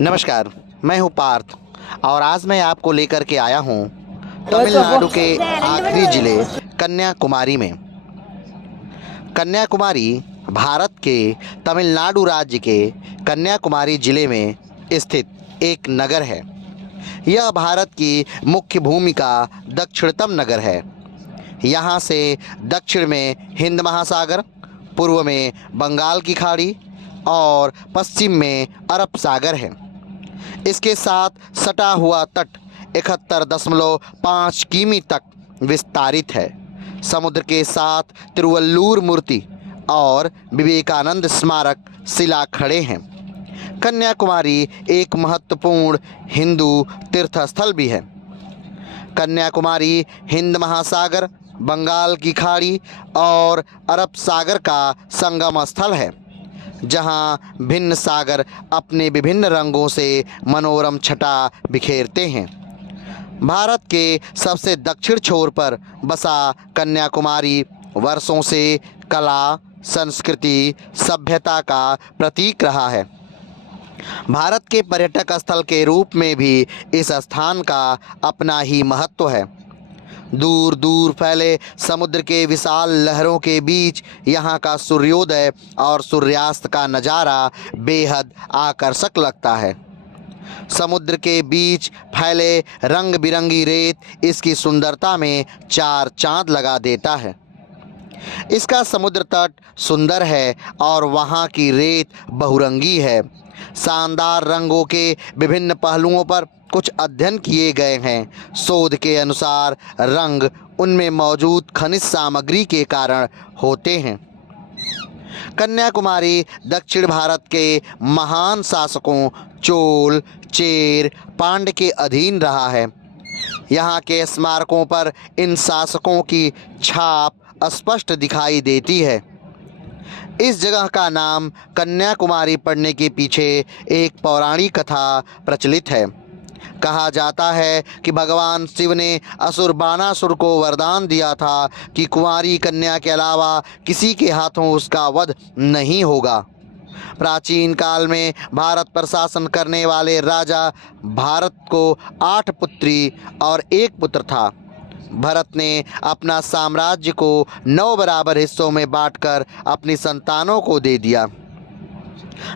नमस्कार। मैं हूँ पार्थ और आज मैं आपको लेकर के आया हूँ तमिलनाडु के आखिरी जिले कन्याकुमारी में। कन्याकुमारी भारत के तमिलनाडु राज्य के कन्याकुमारी जिले में स्थित एक नगर है। यह भारत की मुख्य भूमि का दक्षिणतम नगर है। यहाँ से दक्षिण में हिंद महासागर, पूर्व में बंगाल की खाड़ी और पश्चिम में अरब सागर है। इसके साथ सटा हुआ तट 71.5 किमी तक विस्तारित है। समुद्र के साथ तिरुवल्लुर मूर्ति और विवेकानंद स्मारक शिला खड़े हैं। कन्याकुमारी एक महत्वपूर्ण हिंदू तीर्थस्थल भी है। कन्याकुमारी हिंद महासागर, बंगाल की खाड़ी और अरब सागर का संगम स्थल है, जहां भिन्न सागर अपने विभिन्न रंगों से मनोरम छटा बिखेरते हैं। भारत के सबसे दक्षिण छोर पर बसा कन्याकुमारी वर्षों से कला, संस्कृति, सभ्यता का प्रतीक रहा है। भारत के पर्यटक स्थल के रूप में भी इस स्थान का अपना ही महत्व है। दूर दूर फैले समुद्र के विशाल लहरों के बीच यहाँ का सूर्योदय और सूर्यास्त का नज़ारा बेहद आकर्षक लगता है। समुद्र के बीच फैले रंग बिरंगी रेत इसकी सुंदरता में चार चांद लगा देता है। इसका समुद्र तट सुंदर है और वहाँ की रेत बहुरंगी है। शानदार रंगों के विभिन्न पहलुओं पर कुछ अध्ययन किए गए हैं। शोध के अनुसार रंग उनमें मौजूद खनिज सामग्री के कारण होते हैं। कन्याकुमारी दक्षिण भारत के महान शासकों चोल, चेर, पांड्य के अधीन रहा है। यहाँ के स्मारकों पर इन शासकों की छाप स्पष्ट दिखाई देती है। इस जगह का नाम कन्याकुमारी पड़ने के पीछे एक पौराणिक कथा प्रचलित है। कहा जाता है कि भगवान शिव ने असुर बाणासुर को वरदान दिया था कि कुंवारी कन्या के अलावा किसी के हाथों उसका वध नहीं होगा। प्राचीन काल में भारत पर शासन करने वाले राजा भारत को 8 पुत्री और 1 पुत्र था। भरत ने अपना साम्राज्य को 9 बराबर हिस्सों में बांटकर अपनी संतानों को दे दिया।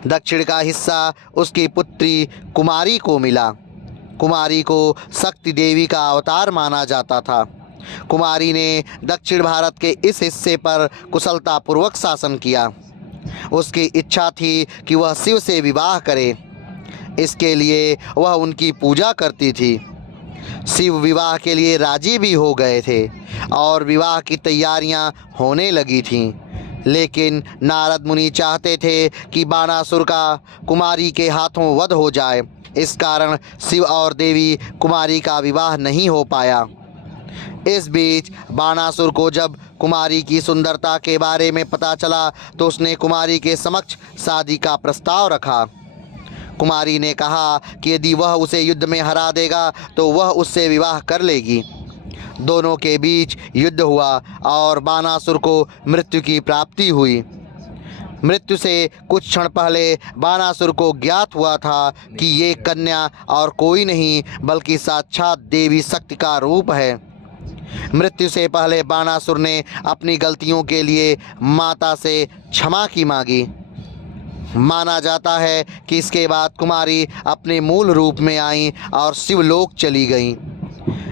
दक्षिण का हिस्सा उसकी पुत्री कुमारी को मिला। कुमारी को शक्ति देवी का अवतार माना जाता था। कुमारी ने दक्षिण भारत के इस हिस्से पर कुशलतापूर्वक शासन किया। उसकी इच्छा थी कि वह शिव से विवाह करे। इसके लिए वह उनकी पूजा करती थी। शिव विवाह के लिए राजी भी हो गए थे और विवाह की तैयारियां होने लगी थीं। लेकिन नारद मुनि चाहते थे कि बाणासुर का कुमारी के हाथों वध हो जाए। इस कारण शिव और देवी कुमारी का विवाह नहीं हो पाया। इस बीच बाणासुर को जब कुमारी की सुंदरता के बारे में पता चला तो उसने कुमारी के समक्ष शादी का प्रस्ताव रखा। कुमारी ने कहा कि यदि वह उसे युद्ध में हरा देगा तो वह उससे विवाह कर लेगी। दोनों के बीच युद्ध हुआ और बाणासुर को मृत्यु की प्राप्ति हुई। मृत्यु से कुछ क्षण पहले बाणासुर को ज्ञात हुआ था कि ये कन्या और कोई नहीं बल्कि साक्षात देवी शक्ति का रूप है। मृत्यु से पहले बाणासुर ने अपनी गलतियों के लिए माता से क्षमा की मांगी। माना जाता है कि इसके बाद कुमारी अपने मूल रूप में आई और शिवलोक चली गई।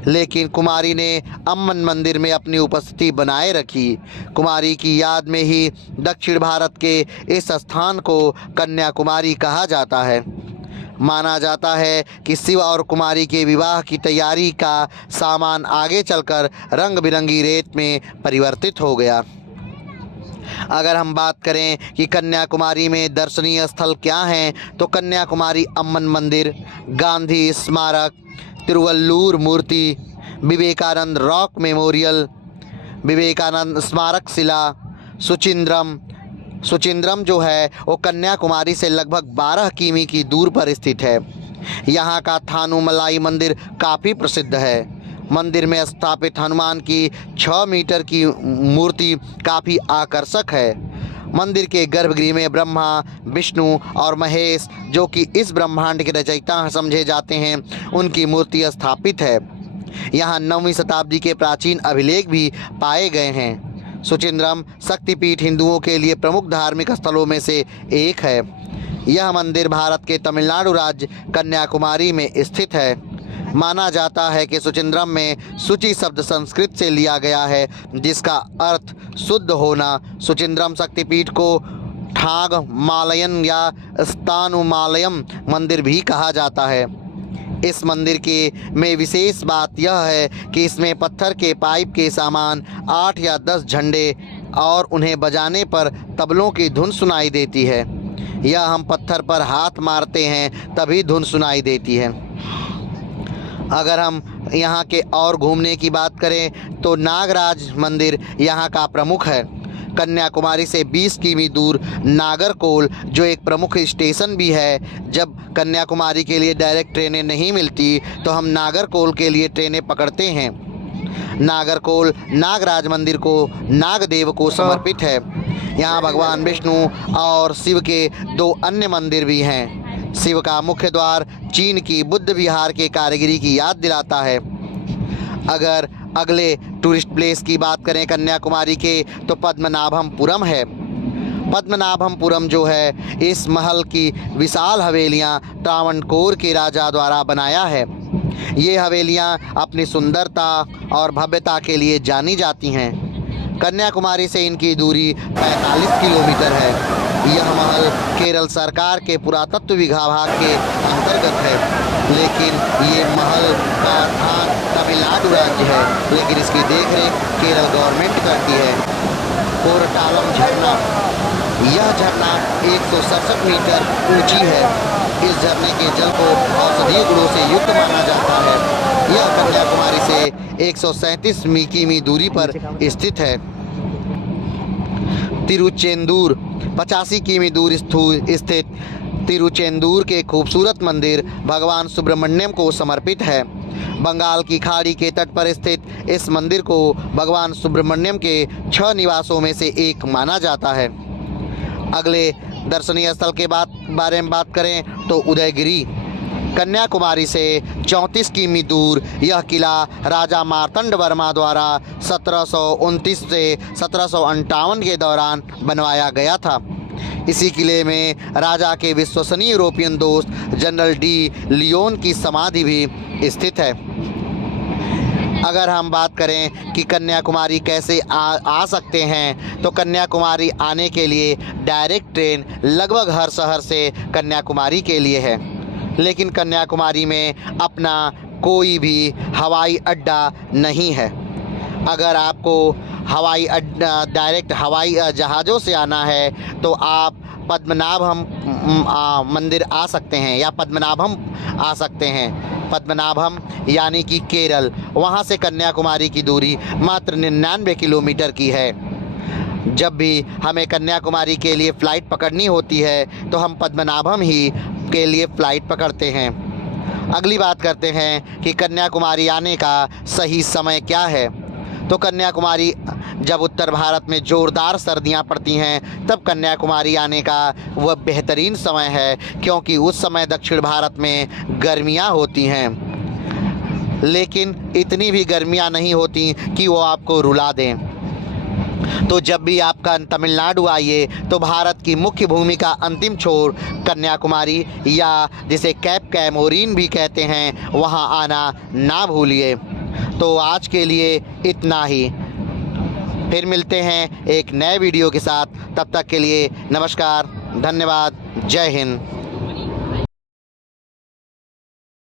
लेकिन कुमारी ने अम्मन मंदिर में अपनी उपस्थिति बनाए रखी। कुमारी की याद में ही दक्षिण भारत के इस स्थान को कन्याकुमारी कहा जाता है। माना जाता है कि शिव और कुमारी के विवाह की तैयारी का सामान आगे चलकर रंग बिरंगी रेत में परिवर्तित हो गया। अगर हम बात करें कि कन्याकुमारी में दर्शनीय स्थल क्या हैं, तो कन्याकुमारी अम्मन मंदिर, गांधी स्मारक, तिरुवल्लुर मूर्ति, विवेकानंद रॉक मेमोरियल, विवेकानंद स्मारक शिला, सुचिंद्रम जो है वो कन्याकुमारी से लगभग 12 किमी की दूर पर स्थित है। यहाँ का थानुमलाई मंदिर काफ़ी प्रसिद्ध है। मंदिर में स्थापित हनुमान की 6 मीटर की मूर्ति काफ़ी आकर्षक है। मंदिर के गर्भगृह में ब्रह्मा, विष्णु और महेश, जो कि इस ब्रह्मांड के रचयिता समझे जाते हैं, उनकी मूर्ति स्थापित है। यहाँ 9वीं शताब्दी के प्राचीन अभिलेख भी पाए गए हैं। सुचिंद्रम शक्तिपीठ हिंदुओं के लिए प्रमुख धार्मिक स्थलों में से एक है। यह मंदिर भारत के तमिलनाडु राज्य कन्याकुमारी में स्थित है। माना जाता है कि सुचिंद्रम में शुचि शब्द संस्कृत से लिया गया है, जिसका अर्थ शुद्ध होना। सुचिंद्रम शक्तिपीठ को ठागमालयन या स्थानुमालयम मंदिर भी कहा जाता है। इस मंदिर के में विशेष बात यह है कि इसमें पत्थर के पाइप के समान 8 या 10 झंडे और उन्हें बजाने पर तबलों की धुन सुनाई देती है। यह हम पत्थर पर हाथ मारते हैं तभी धुन सुनाई देती है। अगर हम यहाँ के और घूमने की बात करें तो नागराज मंदिर यहाँ का प्रमुख है। कन्याकुमारी से 20 किमी दूर नागरकोल, जो एक प्रमुख स्टेशन भी है। जब कन्याकुमारी के लिए डायरेक्ट ट्रेनें नहीं मिलती तो हम नागरकोल के लिए ट्रेनें पकड़ते हैं। नागरकोल नागराज मंदिर को नागदेव को समर्पित है। यहाँ भगवान विष्णु और शिव के 2 अन्य मंदिर भी हैं। शिव का मुख्य द्वार चीन की बुद्ध विहार के कारीगरी की याद दिलाता है। अगर अगले टूरिस्ट प्लेस की बात करें कन्याकुमारी के, तो पद्मनाभपुरम है। पद्मनाभपुरम जो है, इस महल की विशाल हवेलियां त्रावणकोर के राजा द्वारा बनाया है। ये हवेलियां अपनी सुंदरता और भव्यता के लिए जानी जाती हैं। कन्याकुमारी से इनकी दूरी 45 किलोमीटर है। यह महल केरल सरकार के पुरातत्व विभाग के अंतर्गत है, लेकिन ये महल का स्थान तमिलनाडु राज्य है, लेकिन इसकी देखरेख केरल गवर्नमेंट करती है। कोरटालम झरना, यह झरना 167 मीटर ऊंची है। इस झरने के जल को औषधीय गुणों से युक्त माना जाता है। यह कन्याकुमारी से 137 किमी दूरी पर स्थित है। तिरुचेंदूर 85 किमी दूर स्थित तिरुचेंदूर के खूबसूरत मंदिर भगवान सुब्रमण्यम को समर्पित है। बंगाल की खाड़ी के तट पर स्थित इस मंदिर को भगवान सुब्रमण्यम के 6 निवासों में से एक माना जाता है। अगले दर्शनीय स्थल के बारे में बात करें तो उदयगिरी, कन्याकुमारी से 34 किमी दूर यह किला राजा मार्तंड वर्मा द्वारा 1729 से 1758 के दौरान बनवाया गया था। इसी किले में राजा के विश्वसनीय यूरोपियन दोस्त जनरल डी लियोन की समाधि भी स्थित है। अगर हम बात करें कि कन्याकुमारी कैसे आ सकते हैं, तो कन्याकुमारी आने के लिए डायरेक्ट ट्रेन लगभग हर शहर से कन्याकुमारी के लिए है, लेकिन कन्याकुमारी में अपना कोई भी हवाई अड्डा नहीं है। अगर आपको हवाई अड्डा डायरेक्ट हवाई जहाज़ों से आना है तो आप पद्मनाभम मंदिर आ सकते हैं या पद्मनाभम आ सकते हैं। पद्मनाभम यानी कि केरल, वहाँ से कन्याकुमारी की दूरी मात्र 99 किलोमीटर की है। जब भी हमें कन्याकुमारी के लिए फ़्लाइट पकड़नी होती है तो हम पद्मनाभम ही के लिए फ़्लाइट पकड़ते हैं। अगली बात करते हैं कि कन्याकुमारी आने का सही समय क्या है। तो कन्याकुमारी जब उत्तर भारत में ज़ोरदार सर्दियां पड़ती हैं तब कन्याकुमारी आने का वह बेहतरीन समय है, क्योंकि उस समय दक्षिण भारत में गर्मियां होती हैं, लेकिन इतनी भी गर्मियां नहीं होती कि वो आपको रुला दें। तो जब भी आपका तमिलनाडु आइए तो भारत की मुख्य भूमि का अंतिम छोर कन्याकुमारी, या जिसे कैप कैमोरीन भी कहते हैं, वहां आना ना भूलिए। तो आज के लिए इतना ही, फिर मिलते हैं एक नए वीडियो के साथ। तब तक के लिए नमस्कार, धन्यवाद, जय हिंद।